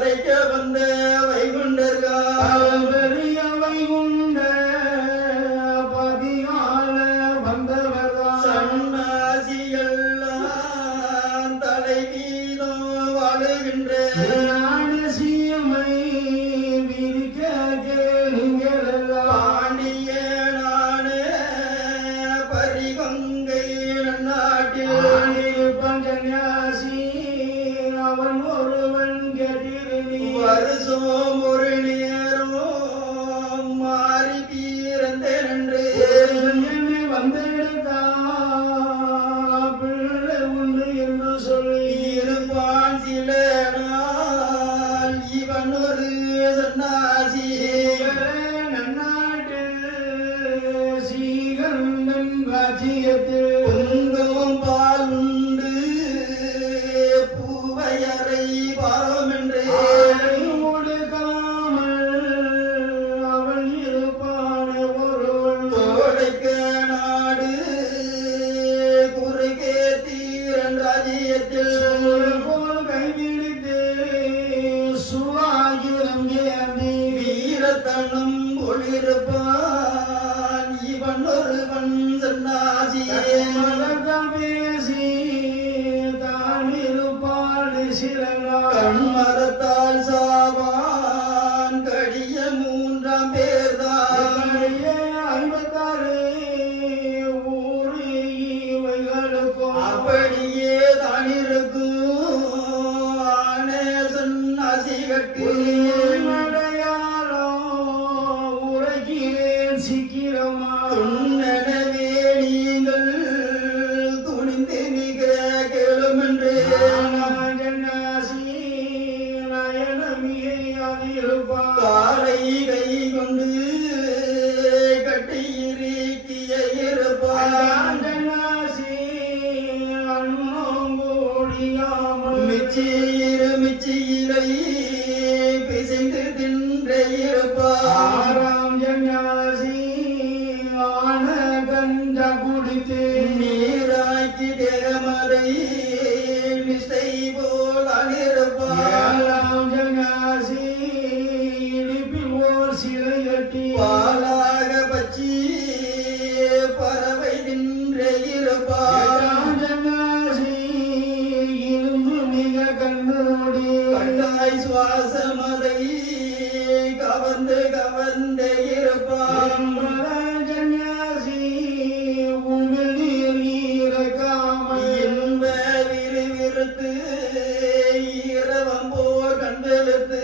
வதைக்க வந்த வைகுண்டர்கள் பெரிய வைகுண்ட பதியால வந்தவர்கள் சன்னாசியெல்லாம் தலை வீதம் வாழுகின்ற சீமை விரிக்க கேளுங்களெல்லாம் பாண்டிய நாடு பரிகங்கை நாட்டில் பஞ்சன்யாசி அவன் ஒருவன் கெட்டிருநீ வருஷம் ஒரு நேரம் மாறி பீரந்தென்று வந்தெடுத்தா பிள்ளை உண்டு என்று சொல்லி இருப்பான் சில நாள் இவன் ஒரு சன்னாசி நன்னாட்டில் சீகந்தன் ராஜ்யத்தில் பொங்கும் பால் உண்டு பூவையறை பாரம் என்று கொடுக்காமல் அவன் இருப்பான ஒருவன் கோடைக்க நாடு குறுகே தீரன் ராஜ்யத்தில் போல் கைவிடுத்து சுவாகிரம் ஏந்தி வீரத்தனம் ஒளிருப்பான் இவன் ஒருவன் சன்னாசி மதம் பேசி தான் இருப்பாடு சிறனான் கண்மரத்தால் சாவான் கடிய மூன்றாம் பேர்தான் 56 ஊரு இவைகளுக்கும் அப்படியே தான் இருக்கும் ஆனேசன் அசிகட்டு உரைக்கிறேன் சீக்கிரமா துண்ணனவே நீங்கள் துணிந்து மிக கேளுமென்று காலை கை கொண்டு கட்டியிருக்கிய இருப்பான் மிச்சியிலை பிசைந்து தின்ற இருப்பான் நீராக்கி தேகமதை மிசை போல் அனிருப்பான் பாலாக பச்சி பறவை தின்ற இருப்பான் கண்டாய் சுவாசமதை கவர்ந்து கவர்ந்து இருப்பான் இன்ப விறுவிறுத்து ஈரவம் போர் கண்டெழுத்து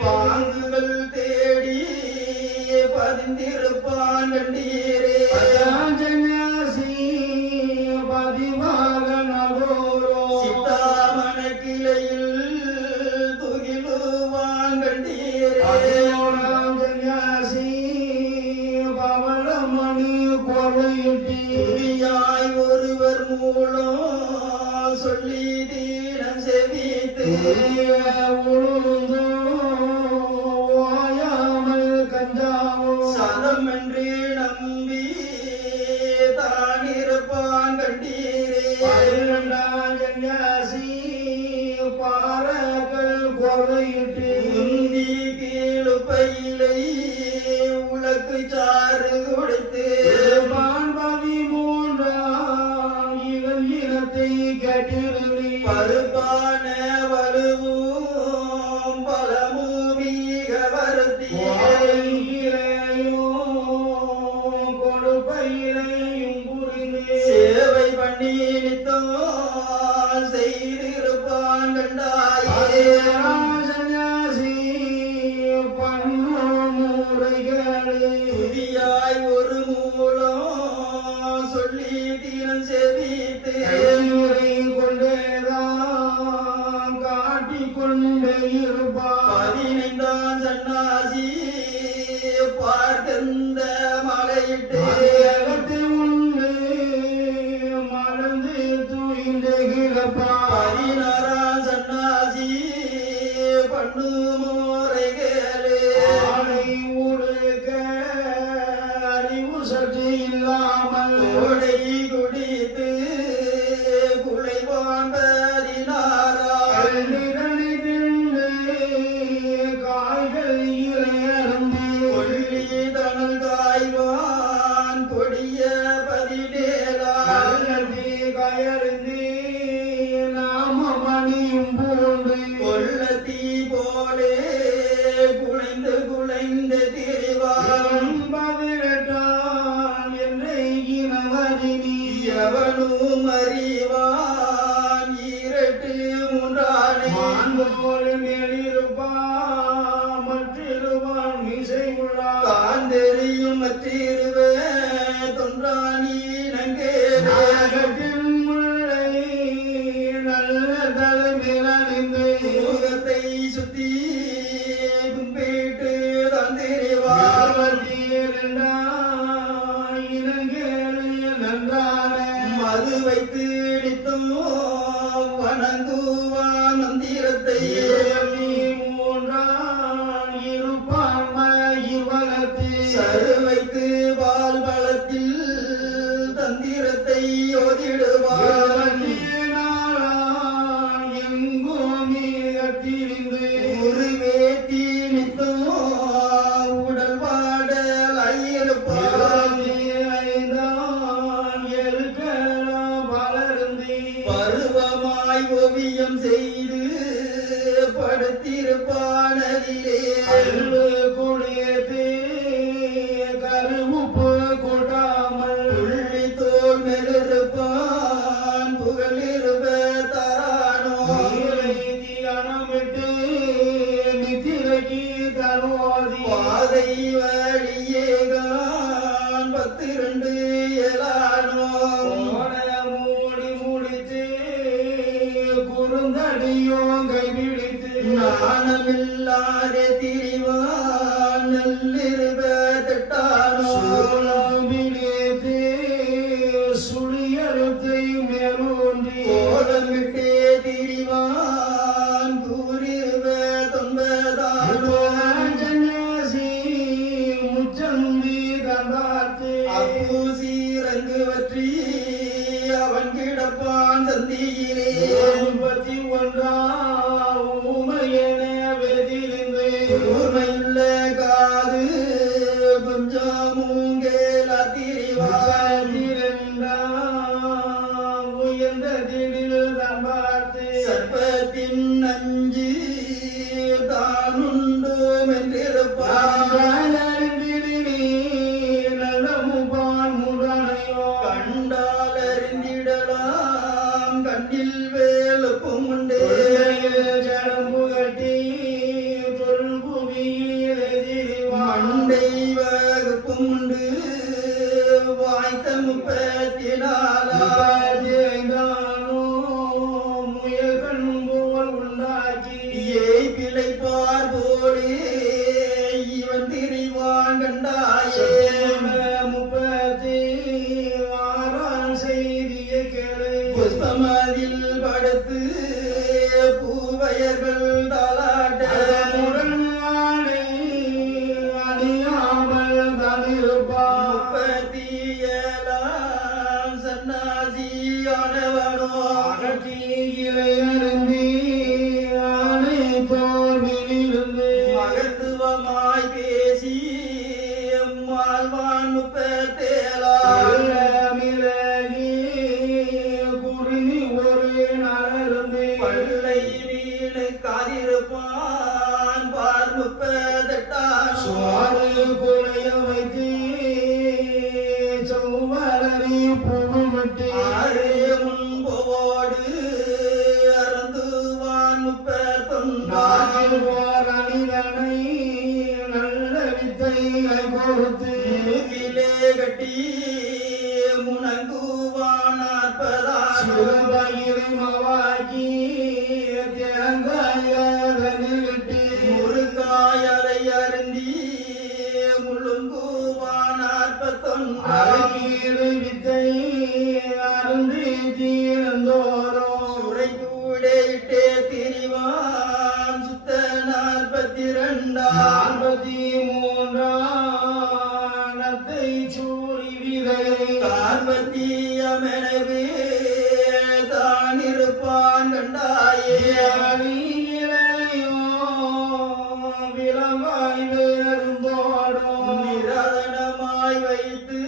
பாங்குகள் தேடி பதிந்திருப்பான் கண்டீரே சித்தாமண கிளையில் துகிலுவான் கண்டீரே துணியாய் ஒருவர் மூலம் சொல்லி தீனம் செவித்து சதம் என்று நம்பி தானிருப்பான் கண்டீரே உந்தி கீழுப்பையிலை உலக்கு சாறு கொடுத்து பருப்பான வலுவும் பலமூமிக வருத்தியே சேவை பண்ணி நித்தம் செய்திருப்பான் கண்டாயே துதியாய் ஒரு மூலம் சொல்லி தீனம் செவித்து பதினைந்தாம் சன்னாசி பார்க்கின்ற மலையிட்டு பதினாறாம் சன்னாசி பண்ணு மோரைகளே அறிவு சற்று இல்லாமல் கோடை குடித்து குள அறிவான் ஈரட்டு மூன்றானே மான்போடு மேலிருப்பான் மற்றிருவான் மீசை உள்ளான் தான் தெரியும் மற்றிருவ தொன்றானி நங்கேவே நாகத்தின் முல்லை நல்ல தலைமையிலணிந்து முகத்தை சுத்தி கும்பிட்டு தான் தெரிவான் மது வைத்து நித்தம் வணங்குவான் மந்திரத்தை சரு வைத்து பால் பழத்தில் தந்திரத்தை ஓதிடுவான் உருவேத்தி நித்தம் உடல் பாடல் ஐயருப்பான் பருவமாய் ஓவியம் செய்து படுத்திருப்பான் அதிலே கருவுப்பு கொடாமல் புள்ளி தோல் மெலிருப்பான் புகழிருப தரானோ தியானமிட்டு நித்திரைக்கு தருவாதி பாதை வழியேகான் 12 எலானோ மூடி முடித்து குறுந்தடியோ கைபிடித்து நாணமில்லாதே திரிவான் நல்லிருப தட்டானோ சோளமிடித்து சுழியறுத்தை மேலோன்றி கோலமிட்டே திரிவான் கூறிருப தொன்பதானோ ஜன்னசி முச்சந்தி தந்தாத்து அப்பூசி ரங்கு வற்றி அவன் கிடப்பான் சந்தியிலே 31 ஊமையென வெதிலிந்து கூர்மையுள்ள காது கொஞ்சம் மூங்கேலா திரிவான் உயர்ந்த திடில் தம்பாத்து சர்ப்பத்தின் நஞ்சு தானுண்டும் என்றிருப்பான் நல்லமுபான் முடனையோ கண்டால் அறிந்திடலாம் கண்ணில் வேலுப்பும் உண்டு ஜடம்பு கட்டி தொல்புவியில் எதிரிவான் மண்டை வகுப்பும் உண்டு வாய்த்த 34 முயல் கண் போல் உண்டாக்கி ஏய் பிழைப்பார் போலே இவன் திரிவான் கண்டாயே 36 செய்திய கேளு புஷ்பமதில் படுத்து பூவயர்கள் தாளாட்ட அணியாமல் தனிருப்பான் 37 சன்னாசியானவனோ அகத்தியிலே அருந்தி ஆணை தோல்வியிலிருந்து மகத்துவமாய் பேசி மால்வான் 37 மிளகி குருணி ஒரு நலருந்து பள்ளை வீணு காதிருப்பான் பார் 38 சுவாறு குறைய வைத்து சௌவரரி புழுமிட்டு ஆறு முன்போடு அறந்துவான் 31 நாகில் போர் அணிதனை நல்ல வித்தை கொடுத்து மூக்கிலே கட்டி முனங்குவான் 40 சிவபகிரை மவாக்கி தேங்காயதனில் விட்டு முருகாயலை அருந்தி முழுங்குவான் 41 அழகீரை வித்தை அருந்து தீரந்தோறும் சுரை கூடையிட்டே திரிவான் சுத்த 42 43 சூரி விதையை தான்பத்தியமெனவே தானிருப்பான் கண்டாயே அணியிலையோ விலங்காய் வேறுந்தோடும் நிராதனமாய் வைத்து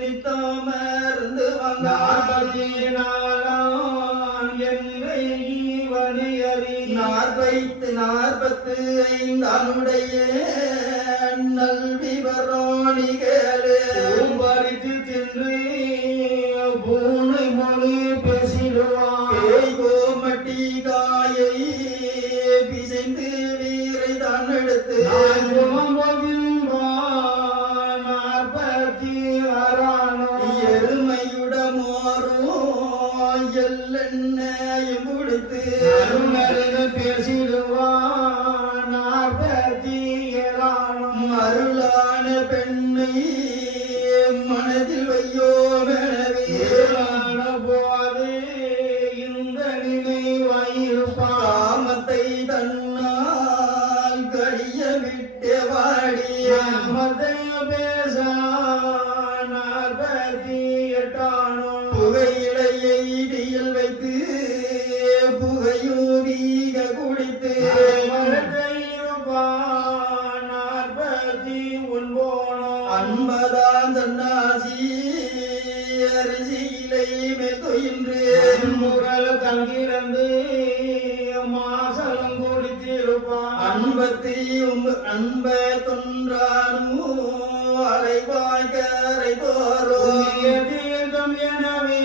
நித்தமர்ந்து வந்தான் 44 என்னை வணியறி 45 அவனுடைய நல்விவராணிகளே பறித்து தின்று பூனை மொழி மொழி பேசிடுவான் பேய் கோமட்டி காயை பிசைந்து வீரை தான் எடுத்து எருமையுடமோரும் எள்ளெண்ணையும் கொடுத்து பேசிடுவான் அருளான பெண்ணை மனதில் வையோ போது இந்த நினைவாயிருப்பான் காமத்தை தன்னால் கடிய விட்டு வாடிய பேச 48 புகையிலையை இடியில் வைத்து புகையூதிக குடித்து 49 அன்பதான் சன்னாசி அரிசியிலை மெதுயின்று முரல் தங்கிருந்து மாசலம் குடித்திருப்பான் அன்ப தொன்றானோ அரைவாய் கரை தோறும் தீர்த்தம் எனவே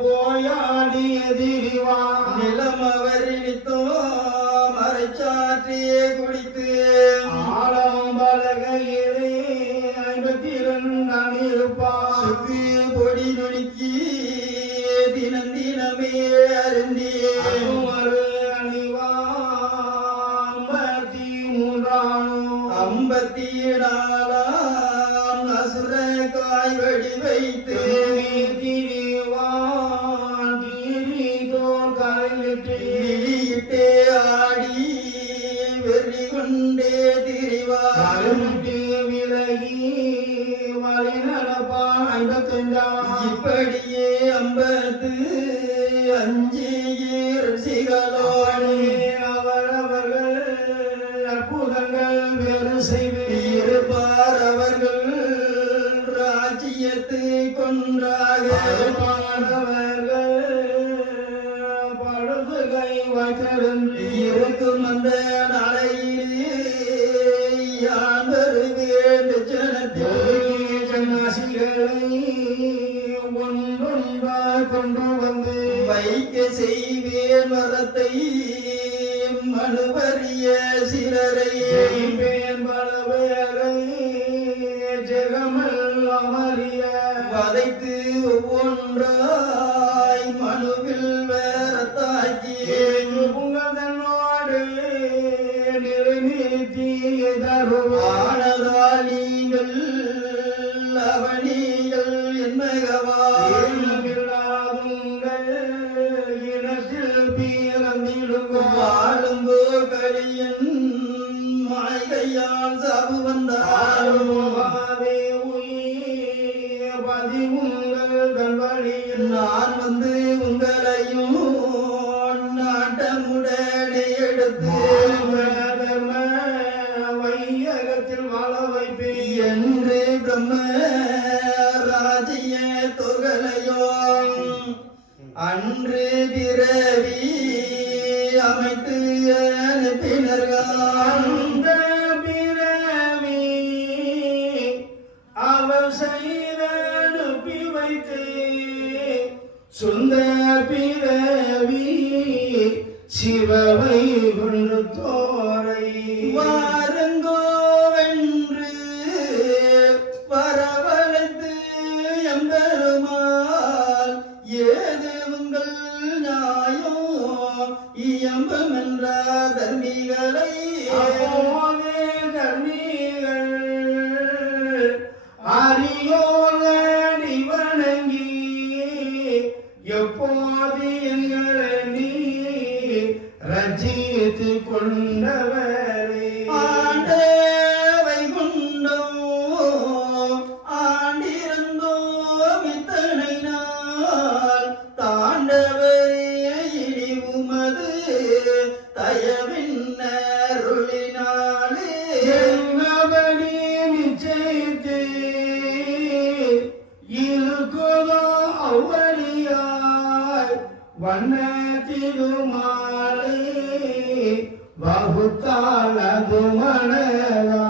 போயாடிய திரிவான் நிலமவரித்தோ மறைச்சாற்றியே குடித்து ஆலம்பலகையிலே 52 இருப்பான் சுக்கு பொடி நுணுக்கி தினமே அருந்தியே அணிவான் 53 அசுர காய் வடி வைத்து திரிவான் திரிதோர் கரையிட்டு விழியிட்டே ஆடி வெறி கொண்டே திரிவார் விலகி வழி நடப்பான் 55 இப்படியே 55 ரிஷிகளோடு அவரவர்கள் அற்புதங்கள் வேறு இருப்பார் அவர்கள் ராஜ்யத்தை கொன்றாக படுதுகை வைத்திருந்து இருக்கும் அந்த நாளையிலே யான் வருவேன் ஜனத்தில் சன்னாசிகளை ஒன்றொன்றாய் கொண்டு வந்து வைக்க செய்வேன் வரத்தை மனுவரிய சிலரை பேன் பலவேரை ஜெகமல் அமரிய வதைத்து ஒவ்வொன்றாய் மனுவில் வேறத்தாக்கி புங்கதனோடு நிறைநிறுத்தி தருவான் ஆனதால் நீங்கள் அவனிகள் என்மகவான் இல்லாதுங்கள் இனத்தில் பிறந்திடுங்கோ வாழுங்கோ கலியன் மாய்கையால் சாபு வந்தாலும் ஆளுமாவே உயிர் பதிவுங்கள் கண்வழியில் நான் வந்து உங்களையும் நாட்டமுடனே எடுத்து தர்ம வையகத்தில் வாழ வைப்பேன் என்று பிரம்ம ராஜ்ய தொகலையோ அன்று பிறவி அமைத்து அனுப்பினர்கள் அந்த பிறவி அவர் செய்த அனுப்பி வைத்து சொந்த பிறவி சிவவை கொண்டு தோரை வாருங்கோவென்று வரவழைத்து எம்பெருமாள் ஏது உங்கள் நியாயம் இயம்பும் என்ற தர்மிகளை அப்போதே தண்ணீர்கள் அறியோடி வணங்கி எப்போது எங்களை நீ ரஜித்து கொண்டவரே ஆண்டவை கொண்டோ ஆண்டிருந்தோ இத்தனை நாள் தாண்டவரே இடி உமது தயவின் அருளினாலே என்னபடி நிச்சயித்து இருக்குதோ அவ்வழியாய் வண்ண திருமாலை வகுத்தாளது மனதா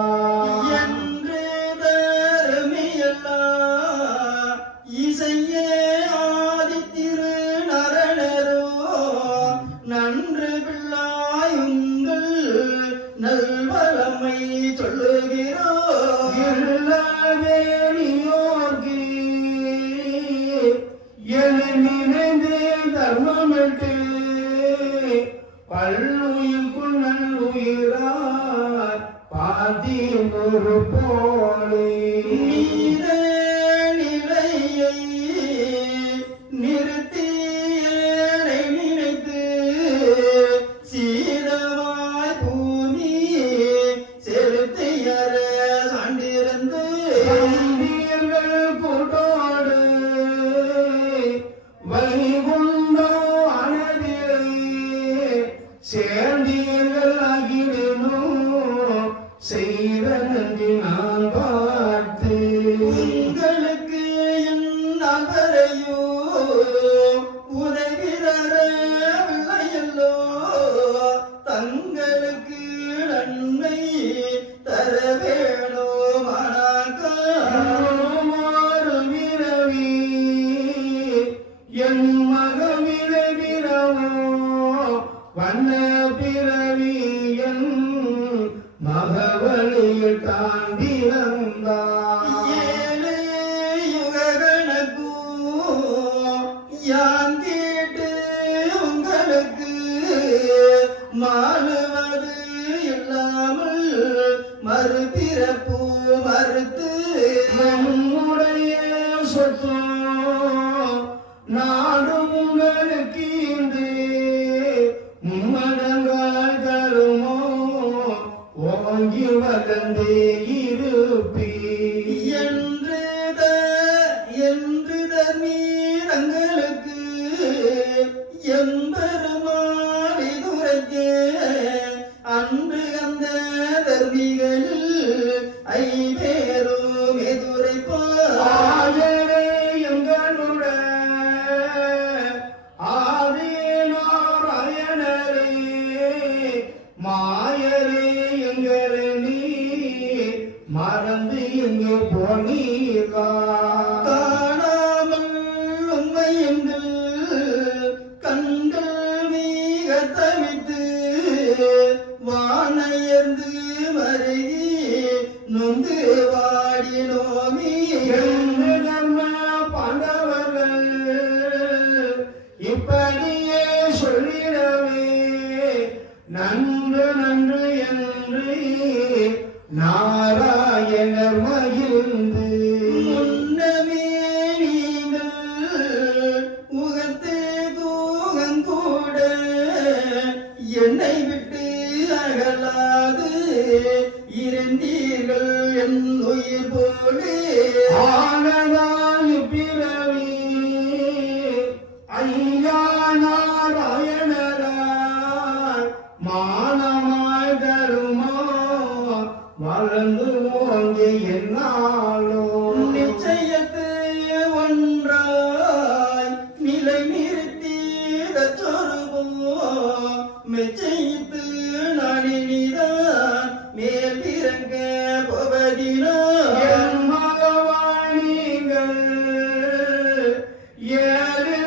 என்று தருமியல்லா இசையே ஆதித்த பணிந்து தர்மமிட்டு பல்லுயிர்க்குள் நல்லுயிரார் பாத்தியின் ஒரு போலே நீர நிலையை நிறுத்தியனை நினைத்து சீதமாய் பூமி செலுத்தியற சாண்டிருந்து வந்தீர்கள் கூட்டோடு வைகுண்டோ அனதிலே சேர்ந்தீர்கள் அகிலனும் செய்த நன்றி நான் பார்த்து உங்களுக்கு என் நகரையோ உதவி தரவில்லையல்லோ தங்களுக்கு நன்மை தர வேணோ மனாக்கா ஒரு விரவி என் மக விரைவிரவோ வண்ண பிறவி என் மகவழியில் தாண்டி வந்தார் ஏழு யுககணக்கு யான் கேட்டு உங்களுக்கு மாறுவது இல்லாமல் மறுபிறப்பு மறுத்து நம்முடைய சொத்தோ நாடு உங்களுக்கு இன்று மும்மடங்கால் தருமோ ஓங்கி வளர்ந்தே இருப்பீ என்று தண்ணீரங்களுக்கு எம்பெருமாடி துரைக்கே அன்று அந்த தர்மிகளில் ஐவேரும் எதுரைப்பார் ஆயரே எங்களுடைய ஆதிநாராயணரே மாயரே எங்களை நீ மறந்து எங்கே போனீரா காணாமல் உம்மை எங்கள் கண்கள் மீக தவித்து வானையர்ந்து மருகி நொந்து வாடினோமி என்று நம்ம பாண்டவர்கள் இப்படியே சொல்லிடவே நன்று நன்று என்று நாராயணர் மகிழ்ந்து முன்னமே நீங்கள் உகத்து கூகங்கூட என்னை விட்டு அகலாது இருந்தீர்கள் என் உயிர் போலே ஆனதால் பிறவி ஐயா நாராயணராய் மானமாய் தருமா வளர்ந்து ஓங்கி என்னாலோ நிச்சயத்து ஒன்றாய் நிலை நிறுத்தி சொருவோ மெச்சைத்து நாளினிதான் மேல் பிறங்க போவதினோ என் மகவாணிகள் ஏழு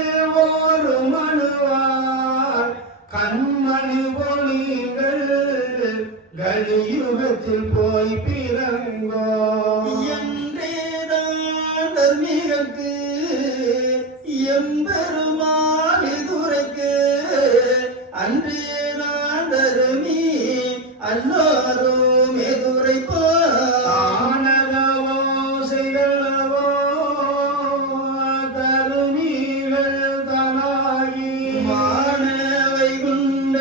ஒரு மனுவார் கண்மணி பொழிகள் கலியுகத்தில் போய் பிறங்கோ என்றேதான் தர்மிகளுக்கு எம்பெருமாள் துரைக்கு அன்றேதான் தருமி அல்லோரும் எதுரைப்போ ஆனதவோ செய்தளவோ தருமீகள் தனாகி மானவை குண்ட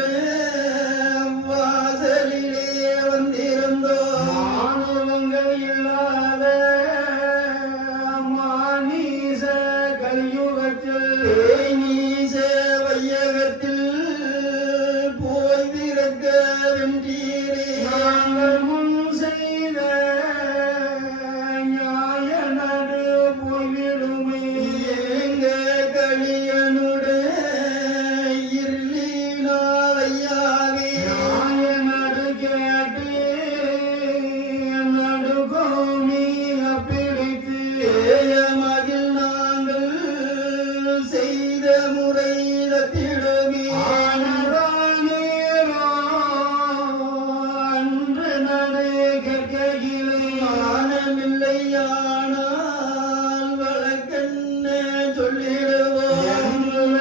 வாசலிலே வந்திருந்தோ மானவங்கள் இல்லாத மானீச கலியுகத்தில் தேனீச வையகத்தில் போய் விறக்க வென்றீரே நாங்கள் முன் செய்த நியாய நடு போய்விடுமே எங்க களியனுட இருளினாவையாவே நியாய நடு கேட்டு நடுகோமி பிடித்து ஏயமதில் நாங்கள் செய்த முறை தப்பிடுமே ஆனதால் நேரோ அன்று நடு கேட்கையிலே மானமில்லையானால் வழக்கென்ன சொல்லிடுவோம்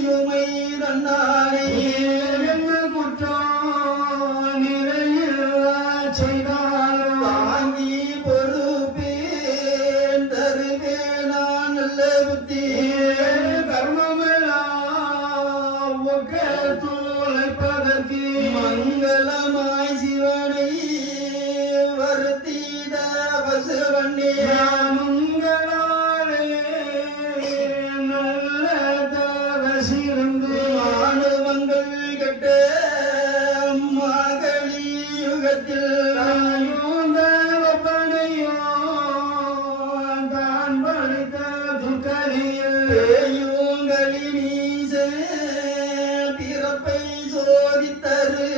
செய்யுமை தன்னானே என்ன குற்றம் நிறையில்லா செய்தாலும் தாங்கி பொறுப்பேன் தருவேன் நான் நல்ல புத்தி கர்மமெல்லாம் ஒக்க தூளைப்பதற்கு மங்களமாய் சிவனை வருத்தித பசுவண்ணே உங்களாலே நல்ல தவசிருந்து மாணவங்கள் கெட்ட மகளி யுகத்தில் தான் படித்த துக்கரியில் பேயுங்களின் ஈச பிறப்பை சோதித்தரு